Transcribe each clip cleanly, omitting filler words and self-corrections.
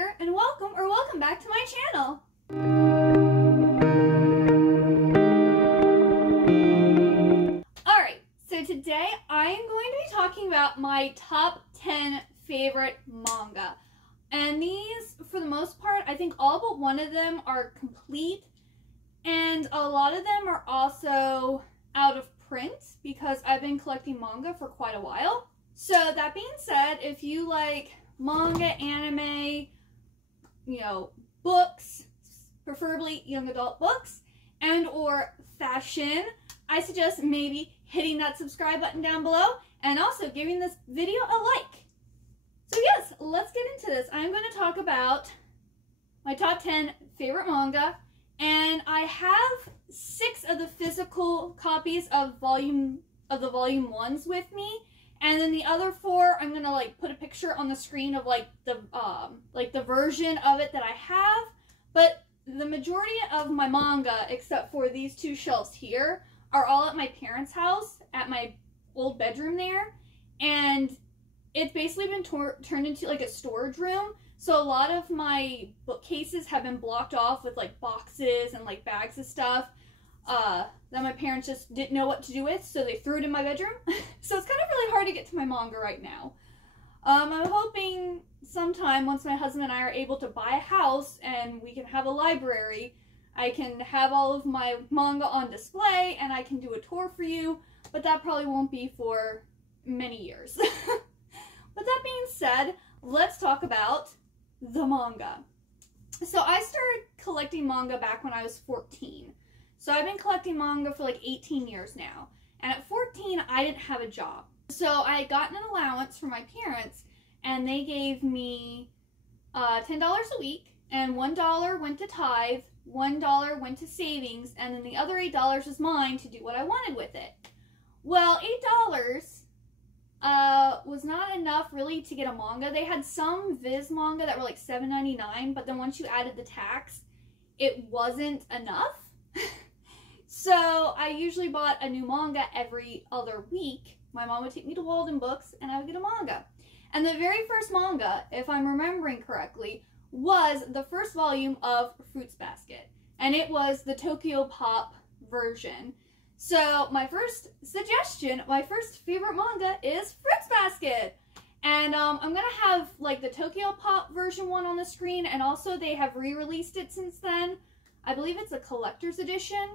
here, and welcome back to my channel. Alright, so today I am going to be talking about my top 10 favorite manga. And these, for the most part, I think all but one of them are complete, and a lot of them are also out of print because I've been collecting manga for quite a while. So that being said, if you like manga, anime, books, preferably young adult books, and or fashion, I suggest maybe hitting that subscribe button down below and also giving this video a like. So yes, let's get into this. I'm going to talk about my top 10 favorite manga, and I have 6 of the physical copies of the volume 1s with me. And then the other 4, I'm gonna put a picture on the screen of the version of it that I have. But the majority of my manga, except for these 2 shelves here, are all at my parents' house, at my old bedroom there. And it's basically been turned into a storage room. So a lot of my bookcases have been blocked off with boxes and bags of stuff that my parents just didn't know what to do with, so they threw it in my bedroom. So it's kind of really hard to get to my manga right now. I'm hoping sometime, once my husband and I are able to buy a house and we can have a library, I can have all of my manga on display and I can do a tour for you, but that probably won't be for many years. But that being said, let's talk about the manga. So I started collecting manga back when I was 14. So I've been collecting manga for 18 years now. And at 14, I didn't have a job. So I had gotten an allowance from my parents, and they gave me $10 a week, and $1 went to tithe, $1 went to savings, and then the other $8 was mine to do what I wanted with it. Well, $8 was not enough really to get a manga. They had some Viz manga that were $7.99, but then once you added the tax, it wasn't enough. So I usually bought a new manga every other week. My mom would take me to Walden Books and I would get a manga. And the very first manga, if I'm remembering correctly, was the first volume of Fruits Basket. And it was the Tokyo Pop version. So my first suggestion, my first favorite manga is Fruits Basket. And I'm going to have the Tokyo Pop version one on the screen, and also they have re-released it since then. I believe it's a collector's edition.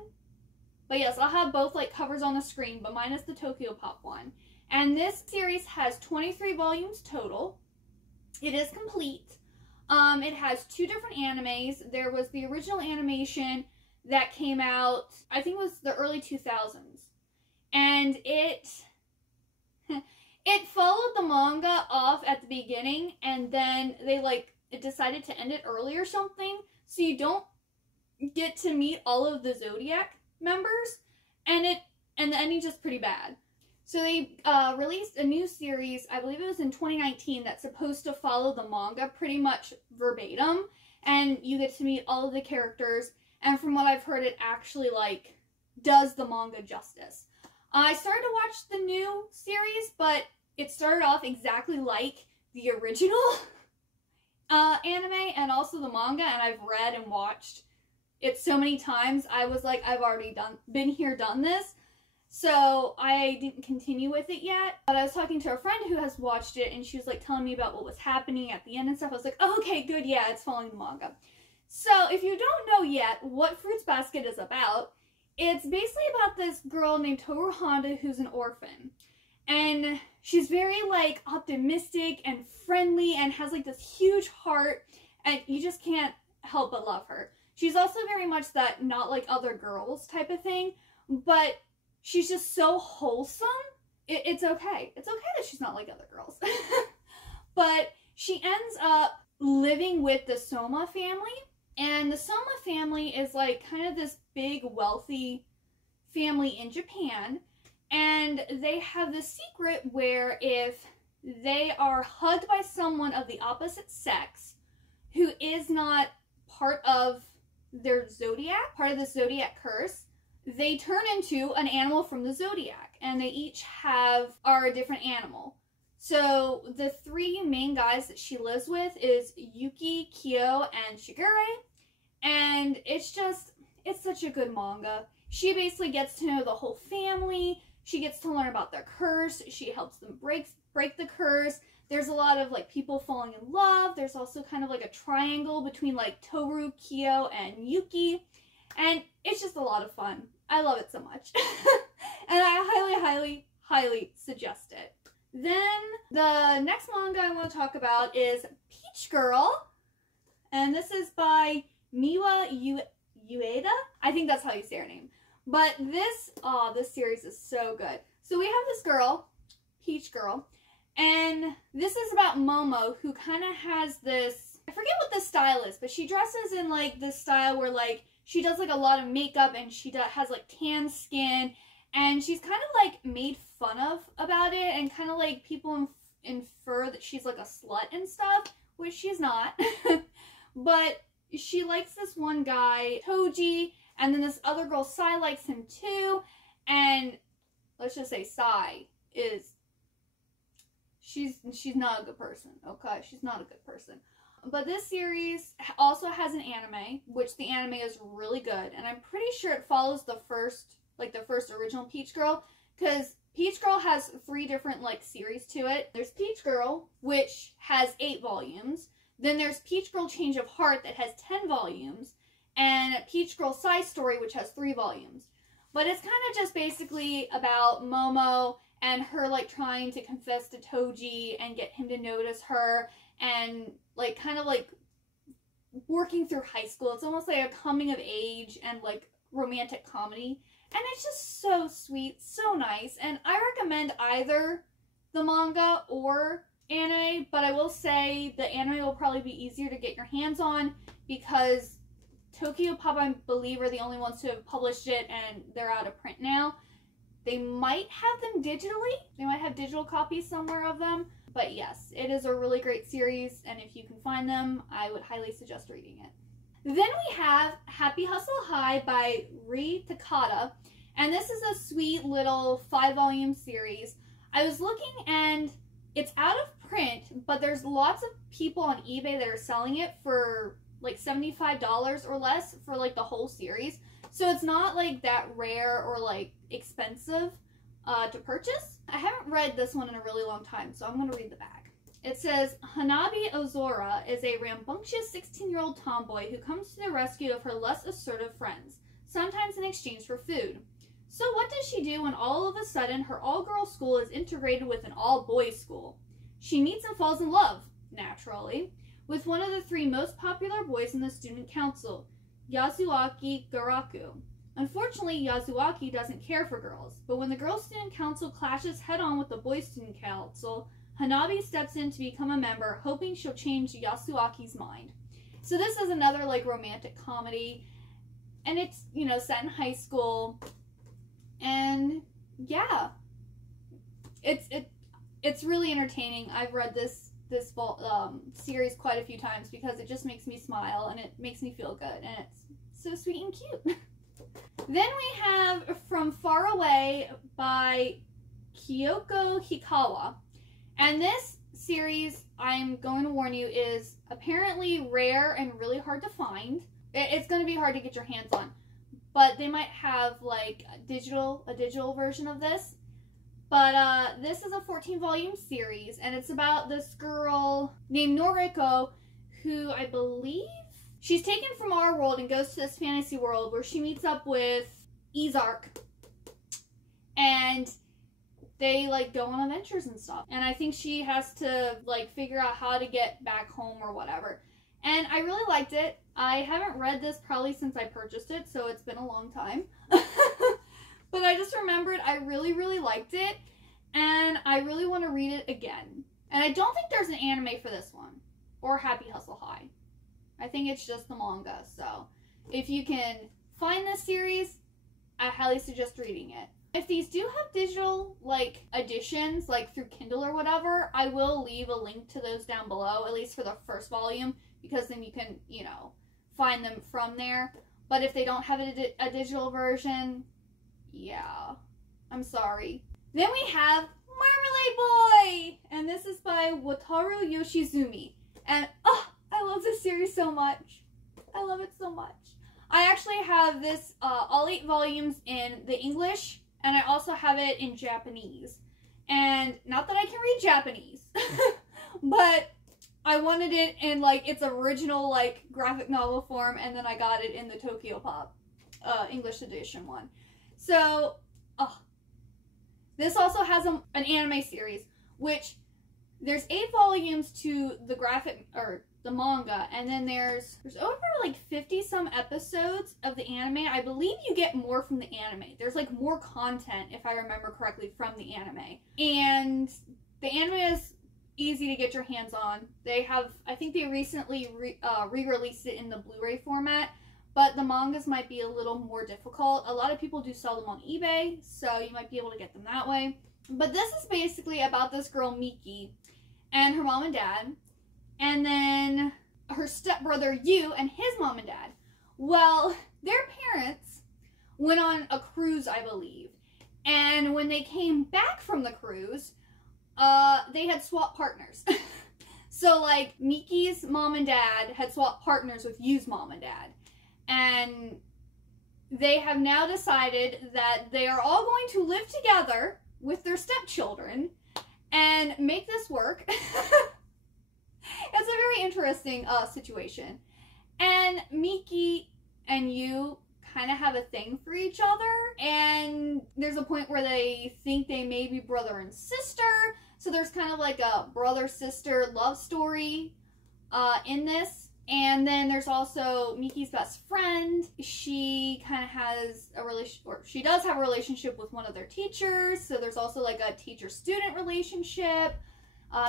But yes, I'll have both covers on the screen, but mine is the Tokyo Pop one. And this series has 23 volumes total. It is complete. It has 2 different animes. There was the original animation that came out, I think it was the early 2000s. And it followed the manga off at the beginning, and then they it decided to end it early or something. So you don't get to meet all of the Zodiac members, and the ending's just pretty bad. So they released a new series, I believe it was in 2019, that's supposed to follow the manga pretty much verbatim, and you get to meet all of the characters, and from what I've heard, it actually does the manga justice. I started to watch the new series, but it started off exactly like the original anime and also the manga, and I've read and watched it so many times. I was I've already been here, done this. So I didn't continue with it yet. But I was talking to a friend who has watched it, and she was telling me about what was happening at the end and stuff. I was oh, okay, good, yeah, it's following the manga. So if you don't know yet what Fruits Basket is about, it's basically about this girl named Toru Honda who's an orphan. And she's very optimistic and friendly and has this huge heart, and you just can't help but love her. She's also very much that not like other girls type of thing, but she's just so wholesome. It's okay. It's okay that she's not like other girls. But she ends up living with the Soma family, and the Soma family is kind of this big wealthy family in Japan, and they have this secret where if they are hugged by someone of the opposite sex who is not part of their zodiac, part of the zodiac curse, they turn into an animal from the zodiac, and they each are a different animal. So the three main guys that she lives with is Yuki, Kyo, and Shigure. And it's such a good manga. She basically gets to know the whole family. She gets to learn about their curse. She helps them break the curse. There's a lot of like people falling in love. There's also kind of like a triangle between like Toru, Kyo, and Yuki. And it's just a lot of fun. I love it so much. And I highly, highly, highly suggest it. Then the next manga I want to talk about is Peach Girl. And this is by Miwa Ueda. I think that's how you say her name. But this series is so good. So we have this girl, Peach Girl, and this is about Momo, who kind of has this, I forget what the style is, but she dresses in like this style where like she does like a lot of makeup and she has like tan skin, and she's kind of like made fun of about it, and kind of like people infer that she's like a slut and stuff, which she's not. But she likes this one guy, Toji, and then this other girl, Sai, likes him too. And let's just say Sai is, she's not a good person, okay? She's not a good person. But this series also has an anime, which the anime is really good. And I'm pretty sure it follows the first original Peach Girl, because Peach Girl has 3 different like series to it. There's Peach Girl, which has 8 volumes. Then there's Peach Girl Change of Heart that has 10 volumes. And Peach Girl Side Story, which has 3 volumes. But it's kind of just basically about Momo and her like trying to confess to Toji and get him to notice her, and like kind of like working through high school. It's almost like a coming of age and like romantic comedy. And it's just so sweet, so nice. And I recommend either the manga or anime, but I will say the anime will probably be easier to get your hands on because Tokyo Pop, I believe, are the only ones who have published it, and they're out of print now. They might have them digitally. They might have digital copies somewhere of them. But yes, it is a really great series, and if you can find them, I would highly suggest reading it. Then we have Happy Hustle High by Ri Takada, and this is a sweet little 5-volume series. I was looking, and it's out of print, but there's lots of people on eBay that are selling it for like $75 or less for like the whole series. So it's not like that rare or like expensive to purchase. I haven't read this one in a really long time, so I'm going to read the back. It says, Hanabi Ozora is a rambunctious 16-year-old tomboy who comes to the rescue of her less assertive friends, sometimes in exchange for food. So what does she do when all of a sudden her all-girls school is integrated with an all-boys school? She meets and falls in love, naturally, with one of the 3 most popular boys in the student council, Yasuaki Garaku. Unfortunately, Yasuaki doesn't care for girls, but when the girls' student council clashes head-on with the boys' student council, Hanabi steps in to become a member, hoping she'll change Yasuaki's mind. So this is another like romantic comedy, and it's, you know, set in high school, and yeah, it's really entertaining. I've read this series quite a few times because it just makes me smile and it makes me feel good, and it's so sweet and cute. Then we have From Far Away by Kyoko Hikawa, and this series, I'm going to warn you, is apparently rare and really hard to find. It's going to be hard to get your hands on, but they might have like a digital version of this. But this is a 14-volume series, and it's about this girl named Noriko, who I believe she's taken from our world and goes to this fantasy world where she meets up with Izark, and they like go on adventures and stuff. And I think she has to like figure out how to get back home or whatever. And I really liked it. I haven't read this probably since I purchased it, so it's been a long time. But I just remembered I really, really liked it, and I really want to read it again. And I don't think there's an anime for this one, or Happy Hustle High. I think it's just the manga, so if you can find this series, I highly suggest reading it. If these do have digital, like, editions, like through Kindle or whatever, I will leave a link to those down below, at least for the first volume, because then you can, you know, find them from there. But if they don't have a digital version, yeah, I'm sorry. Then we have Marmalade Boy! And this is by Wataru Yoshizumi. And, oh, I love this series so much. I love it so much. I actually have this, all 8 volumes in the English, and I also have it in Japanese. And not that I can read Japanese, but I wanted it in, like, its original, like, graphic novel form, and then I got it in the Tokyo Pop, English edition one. So, oh. This also has an anime series, which there's 8 volumes to the graphic, or the manga, and then there's over like 50 some episodes of the anime. I believe you get more from the anime. There's like more content, if I remember correctly, from the anime. And the anime is easy to get your hands on. They have, I think they recently re-released it in the Blu-ray format, but the mangas might be a little more difficult. A lot of people do sell them on eBay, so you might be able to get them that way. But this is basically about this girl, Miki, and her mom and dad, and then her stepbrother, Yu, and his mom and dad. Well, their parents went on a cruise, I believe, and when they came back from the cruise, they had swapped partners. So, like, Miki's mom and dad had swapped partners with Yu's mom and dad. And they have now decided that they are all going to live together with their stepchildren and make this work. It's a very interesting situation. And Miki and Yu kind of have a thing for each other. And there's a point where they think they may be brother and sister. So there's kind of like a brother-sister love story in this. And then there's also Miki's best friend. She kind of has a she does have a relationship with one of their teachers. So there's also like a teacher-student relationship.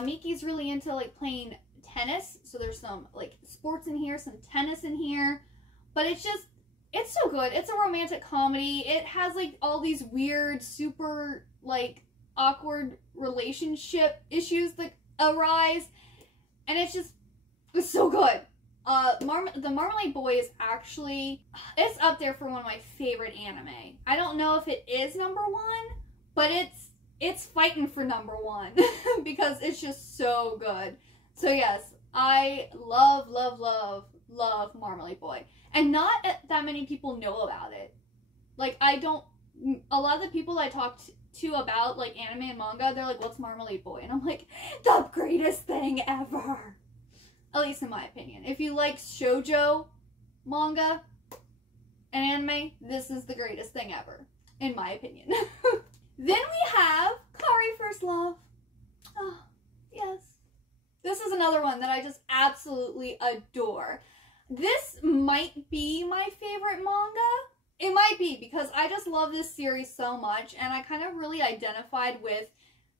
Miki's really into like playing tennis. So there's some like sports in here, some tennis in here. But it's so good. It's a romantic comedy. It has like all these weird, super like awkward relationship issues that arise. And it's so good. The Marmalade Boy is actually, it's up there for one of my favorite anime. I don't know if it is #1, but it's fighting for #1 because it's just so good. So yes, I love, love, love, love Marmalade Boy. And not that many people know about it. Like, a lot of the people I talked to about, like, anime and manga, they're like, what's Marmalade Boy? And I'm like, the greatest thing ever. At least in my opinion. If you like shojo manga and anime, this is the greatest thing ever, in my opinion. Then we have Kari First Love. Oh, yes. This is another one that I just absolutely adore. This might be my favorite manga. It might be, because I just love this series so much, and I kind of really identified with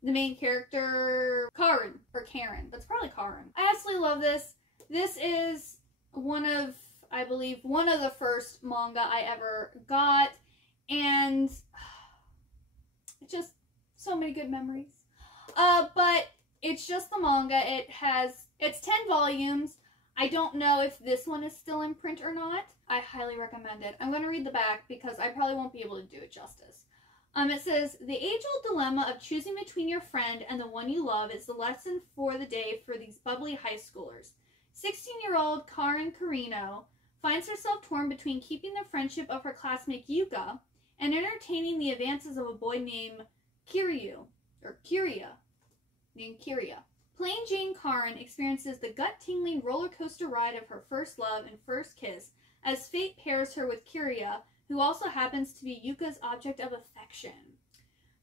the main character, Karen, but it's probably Karen. I absolutely love this. This is I believe, one of the first manga I ever got, and it's just so many good memories. But it's just the manga. It's 10 volumes. I don't know if this one is still in print or not. I highly recommend it. I'm going to read the back because I probably won't be able to do it justice. It says, the age-old dilemma of choosing between your friend and the one you love is the lesson for the day for these bubbly high schoolers. 16-year-old Karen Carino finds herself torn between keeping the friendship of her classmate Yuka and entertaining the advances of a boy named Kiryu. Plain Jane Karen experiences the gut-tingling roller coaster ride of her first love and first kiss as fate pairs her with Kiryu, who also happens to be Yuka's object of affection.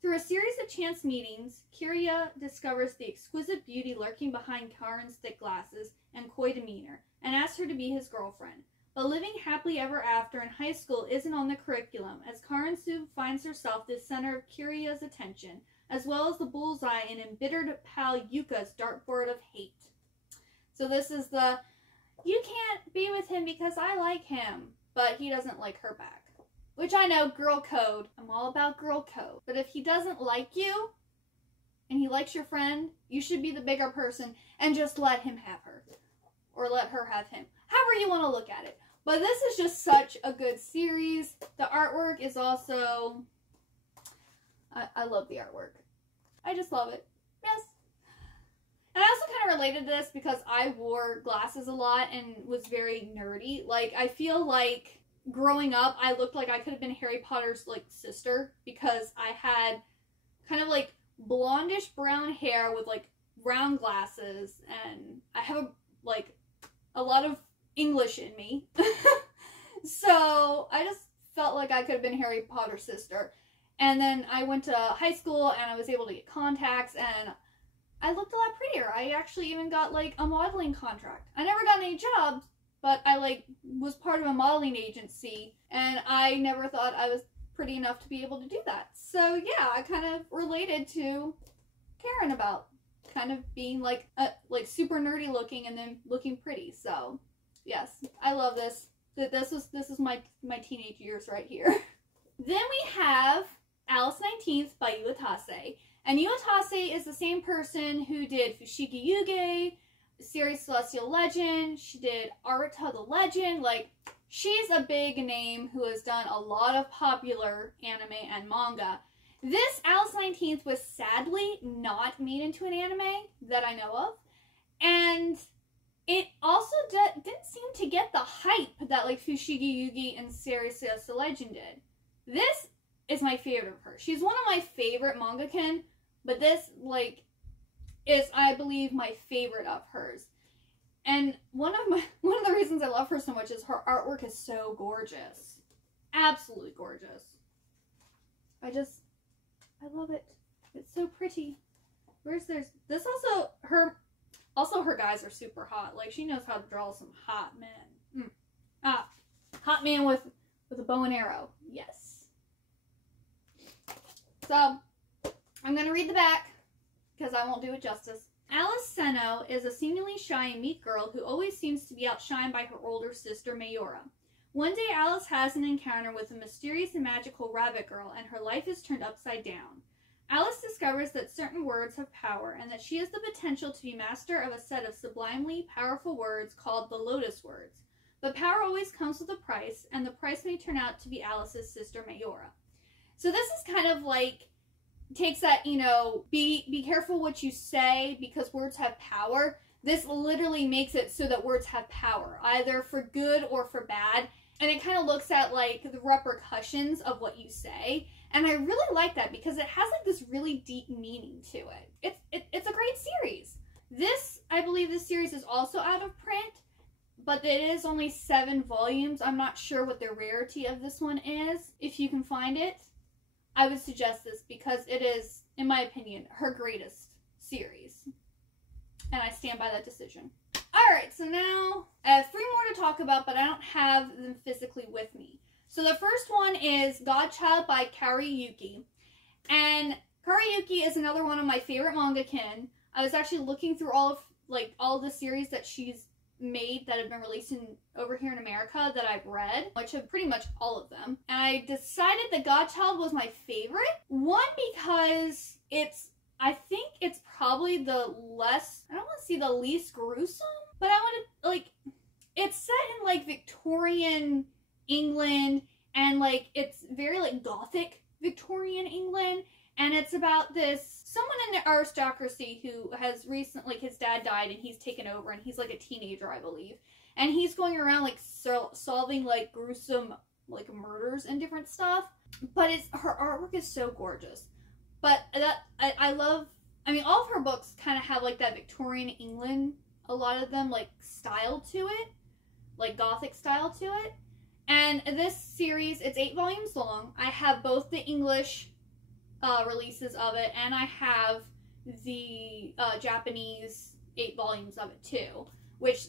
Through a series of chance meetings, Kiryu discovers the exquisite beauty lurking behind Karen's thick glasses and coy demeanor, and asks her to be his girlfriend. But living happily ever after in high school isn't on the curriculum, as Karen soon finds herself the center of Kiryu's attention, as well as the bullseye in embittered pal Yuka's dartboard of hate. So this is the, you can't be with him because I like him, but he doesn't like her back. Which I know, girl code. I'm all about girl code. But if he doesn't like you, and he likes your friend, you should be the bigger person and just let him have her. Or let her have him. However you want to look at it. But this is just such a good series. The artwork is also... I love the artwork. I just love it. Yes. And I also kind of related to this because I wore glasses a lot and was very nerdy. Like, I feel like growing up, I looked like I could have been Harry Potter's, like, sister because I had kind of, like, blondish brown hair with, like, brown glasses, and I have, like, a lot of English in me. So, I just felt like I could have been Harry Potter's sister. And then I went to high school, and I was able to get contacts, and I looked a lot prettier. I actually even got, like, a modeling contract. I never got any jobs, but I, like, was part of a modeling agency, and I never thought I was pretty enough to be able to do that. So, yeah, I kind of related to Karen about kind of being, like, super nerdy looking and then looking pretty. So, yes, I love this. This is my teenage years right here. Then we have Alice 19th by Uetase. And Uetase is the same person who did Fushigi Yuge, series Celestial Legend. She did Aruta the Legend. Like, she's a big name who has done a lot of popular anime and manga. This Alice 19th was sadly not made into an anime that I know of. And it also didn't seem to get the hype that, like, Fushigi Yugi and series Celestial Legend did. This is my favorite of her. She's one of my favorite mangakin. But this, like, is, I believe, my favorite of hers. And one of the reasons I love her so much is her artwork is so gorgeous. Absolutely gorgeous. I love it. It's so pretty. This also, her guys are super hot. Like, she knows how to draw some hot men. Hot man with a bow and arrow. Yes. So, I'm going to read the back, because I won't do it justice. Alice Seno is a seemingly shy and meek girl who always seems to be outshined by her older sister, Mayura. One day, Alice has an encounter with a mysterious and magical rabbit girl, and her life is turned upside down. Alice discovers that certain words have power, and that she has the potential to be master of a set of sublimely powerful words called the Lotus Words. But power always comes with a price, and the price may turn out to be Alice's sister, Mayura. So this is kind of like, takes that, you know, be careful what you say because words have power. This literally makes it so that words have power, either for good or for bad. And it kind of looks at, like, the repercussions of what you say. And I really like that because it has, like, this really deep meaning to it. It's a great series. I believe this series is also out of print, but it is only 7 volumes. I'm not sure what the rarity of this one is. If you can find it, I would suggest this because it is, in my opinion, her greatest series. And I stand by that decision. Alright, so now I have 3 more to talk about, but I don't have them physically with me. So the first one is Godchild by Kiryu. And Kiryu is another one of my favorite mangakin. I was actually looking through all of the series that she's made that have been released over here in America that I've read, which are pretty much all of them. And I decided that Godchild was my favorite. One, because I think it's probably I don't want to say the least gruesome, but I want to, like, it's set in, like, Victorian England, and, like, it's very, like, gothic Victorian England, and it's about someone in the aristocracy who has recently, his dad died and he's taken over, and he's, like, a teenager, I believe, and he's going around, like, solving, like, gruesome, like, murders and different stuff, but her artwork is so gorgeous. But I love, I mean, all of her books kind of have, like, that Victorian England, a lot of them, like, style to it, like, gothic style to it. And this series, it's 8 volumes long. I have both the English releases of it, and I have the Japanese 8 volumes of it, too. Which,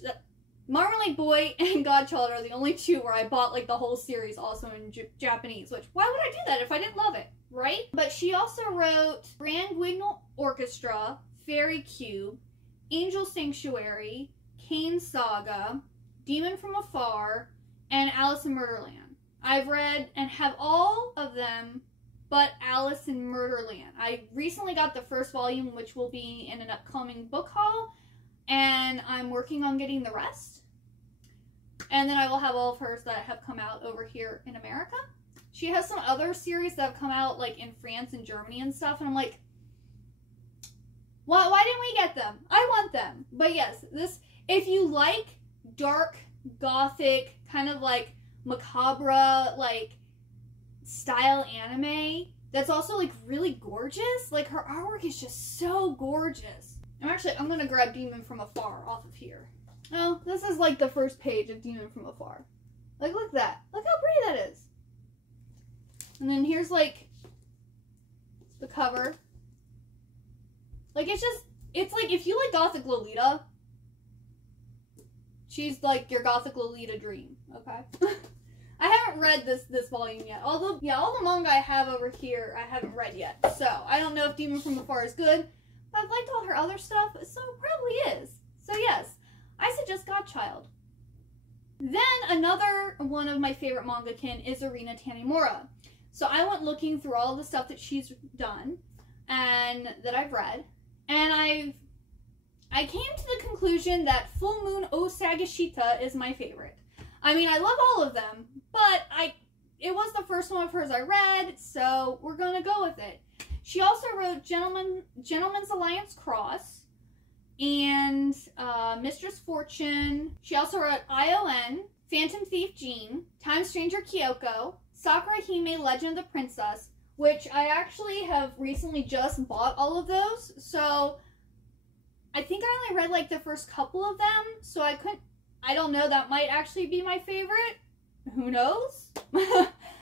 Marmalade Boy and Godchild are the only 2 where I bought, like, the whole series also in Japanese, which, why would I do that if I didn't love it, right? But she also wrote Grand Guignol Orchestra, Fairy Cube, Angel Sanctuary, Kane Saga, Demon from Afar, and Alice in Murderland. I've read and have all of them but Alice in Murderland. I recently got the first volume, which will be in an upcoming book haul, and I'm working on getting the rest. And then I will have all of hers that have come out over here in America. She has some other series that have come out, like, in France and Germany and stuff, and I'm like, Why didn't we get them? I want them. But yes, this, if you like dark, gothic, kind of like macabre, like style anime, that's also like really gorgeous. Like her artwork is just so gorgeous. I'm gonna grab Demon from Afar off of here. Oh, this is like the first page of Demon from Afar. Like, look at that. Look how pretty that is. And then here's like the cover. Like, it's like, if you like Gothic Lolita, she's like your Gothic Lolita dream, okay? I haven't read this volume yet. Although, yeah, all the manga I have over here, I haven't read yet. So, I don't know if Demon from Afar is good, but I've liked all her other stuff, so it probably is. So, yes, I suggest Godchild. Then, another one of my favorite mangakin is Arina Tanemura. So, I went looking through all the stuff that she's done, and that I've read, and I came to the conclusion that Fullmoon O Sagashite is my favorite. I mean, I love all of them, but it was the first one of hers I read, so we're gonna go with it. She also wrote Gentleman's Alliance Cross and Mistress Fortune. She also wrote ION, Phantom Thief Jean, Time Stranger Kyoko, Sakura Hime Legend of the Princess, which I actually have recently just bought all of those, so I think I only read like the first couple of them, so I don't know, that might actually be my favorite. Who knows?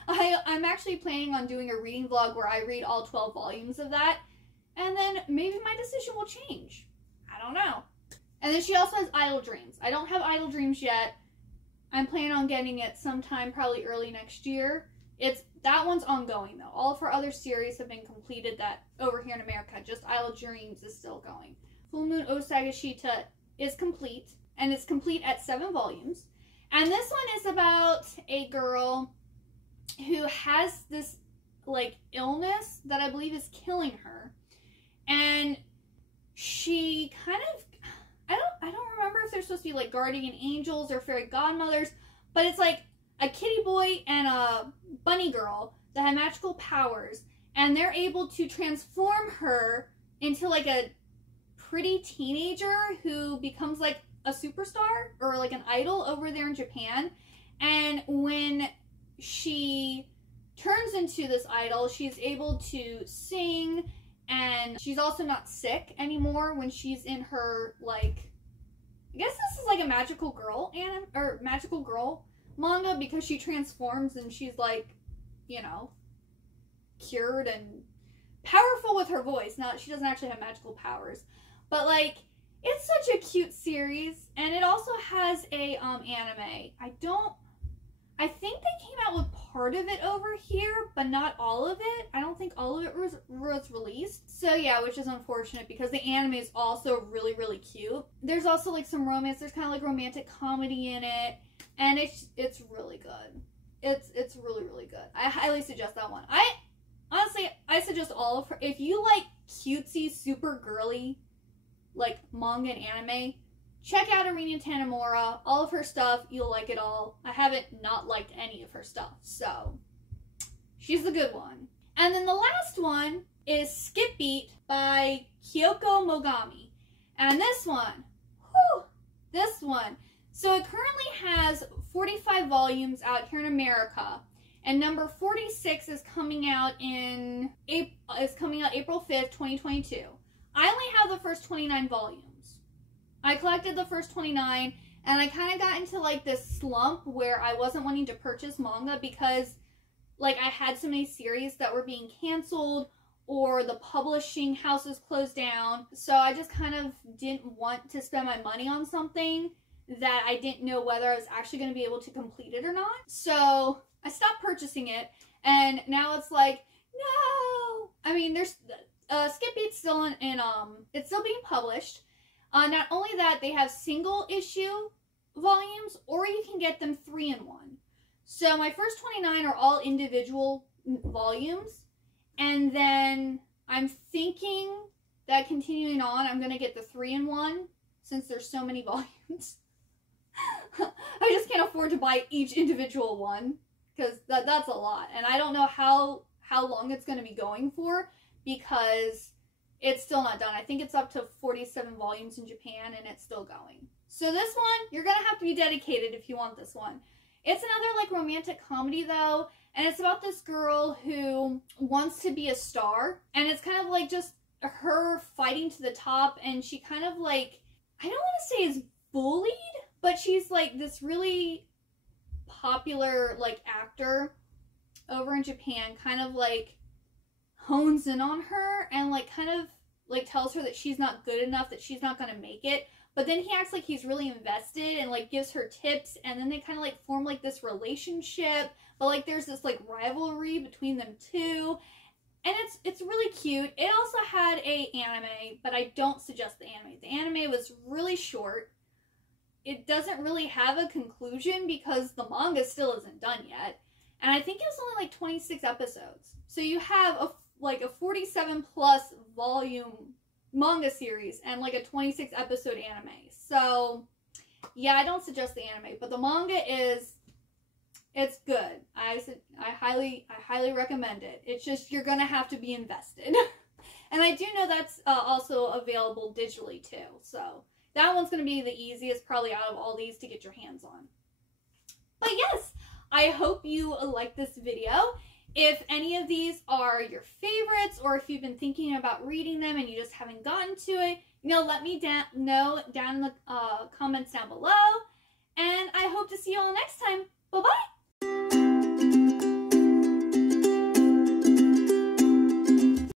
I'm actually planning on doing a reading vlog where I read all 12 volumes of that, and then maybe my decision will change. I don't know. And then she also has Idle Dreams. I don't have Idle Dreams yet. I'm planning on getting it sometime probably early next year. That one's ongoing though. All of her other series have been completed that over here in America. Just Idle Dreams is still going. Fullmoon O Sagashite is complete, and it's complete at 7 volumes. And this one is about a girl who has this like illness that I believe is killing her. And she kind of, I don't remember if they're supposed to be like guardian angels or fairy godmothers, but it's like a kitty boy and a bunny girl that have magical powers, and they're able to transform her into like a pretty teenager who becomes like a superstar or like an idol over there in Japan. And when she turns into this idol, she's able to sing, and she's also not sick anymore when she's in her, like, I guess this is like a magical girl magical girl manga, because she transforms and she's like, you know, cured and powerful with her voice. Now, she doesn't actually have magical powers, but like, it's such a cute series, and it also has a anime. I think they came out with part of it over here, but not all of it. I don't think all of it was released. So yeah, which is unfortunate because the anime is also really, really cute. There's also like some romance. There's kind of like romantic comedy in it, and it's really good. It's really, really good. I highly suggest that one. Honestly, I suggest all of her. If you like cutesy, super girly, like manga and anime, check out Arina Tanemura. All of her stuff, you'll like it all. I haven't not liked any of her stuff, so she's the good one. And then the last one is Skip Beat by Kyoko Mogami. And this one, so it currently has 45 volumes out here in America, and number 46 is coming out April 5th, 2022. I only have the first 29 volumes. I collected the first 29, and I kind of got into like this slump where I wasn't wanting to purchase manga because like I had so many series that were being canceled or the publishing houses closed down. So I just kind of didn't want to spend my money on something that I didn't know whether I was actually going to be able to complete it or not. So I stopped purchasing it, and now it's like, no. I mean, there's Skip Beat's still it's still being published. Not only that, they have single issue volumes, or you can get them 3-in-1. So my first 29 are all individual volumes, and then I'm thinking that continuing on, I'm going to get the 3-in-1 since there's so many volumes. I just can't afford to buy each individual one because that's a lot, and I don't know how long it's going to be going for because it's still not done. I think it's up to 47 volumes in Japan, and it's still going. So this one, you're gonna have to be dedicated if you want this one. It's another like romantic comedy though, and it's about this girl who wants to be a star, and it's kind of like just her fighting to the top, and she kind of like, I don't want to say is bullied, but she's like this really popular like actor over in Japan kind of like hones in on her and like kind of like tells her that she's not good enough, that she's not gonna make it. But then he acts like he's really invested and like gives her tips, and then they kind of like form like this relationship, but like there's this like rivalry between them two, and it's really cute. It also had a anime, but I don't suggest the anime. The anime was really short. It doesn't really have a conclusion because the manga still isn't done yet, and I think it was only like 26 episodes. So you have a 47 plus volume manga series and like a 26 episode anime. So yeah, I don't suggest the anime, but the manga it's good. I highly recommend it. It's just you're gonna have to be invested. And I do know that's also available digitally too. So that one's gonna be the easiest probably out of all these to get your hands on. But yes, I hope you like this video. If any of these are your favorites, or if you've been thinking about reading them and you just haven't gotten to it, let me know down in the comments down below. And I hope to see you all next time. Bye-bye!